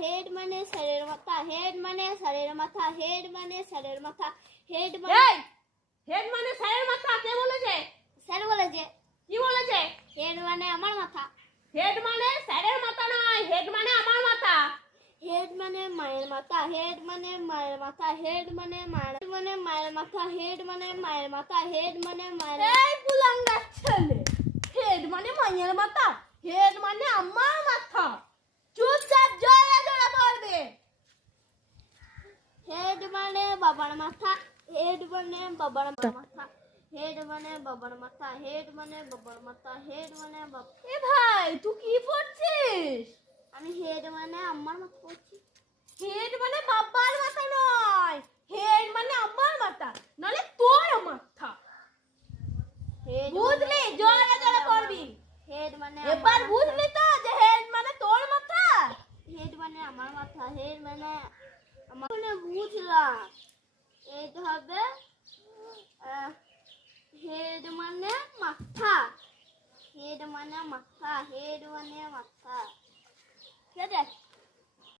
Head মানে স্যারের মাথা, হেড মানে স্যারের মাথা, হেড মানে স্যারের মাথা, হেড মানে হেড মানে স্যারের মাথা। কে বলেছে? স্যার বলেছে। কি বলেছে? হেড মানে আমার মাথা। হেড মানে স্যারের মাথা নয়, হেড মানে আমার মাথা। হেড মানে মায়ের মাথা, হেড মানে মায়ের মাথা, হেড মানে মায়ের মাথা, হেড মানে মায়ের মাথা, হেড মানে মায়ের। এই কুলাঙ্গার ছেলে, হেড মানে মায়ের মাথা, হেড মানে আমার মাথা। চুপচাপ জয়া জয়া পড়বে। হেড মানে বাবার মাথা, হেড মানে বাবার মাথা, হেড মানে বাবার মাথা, হেড মানে বাবার মাথা, হেড মানে এ ভাই তুই কি পড়ছিস? আমি হেড মানে আমার মাথা করছি। হেড মানে বাবার মাথা নয়, হেড মানে আমার মাথা, নালে তোর মাথা। বুঝলি? জয়া জয়া পড়বি। হেড মানে এবার বুঝলি তো যে হেড মানে তোর মাথা। হেড মানে আমার মাথা, হেড মানে আমার মানে বুঝলাম। এইটা হবে হেড মানে মাথা, হেড মানে মাথা, হেড মানে মাথা। ঠিক আছে?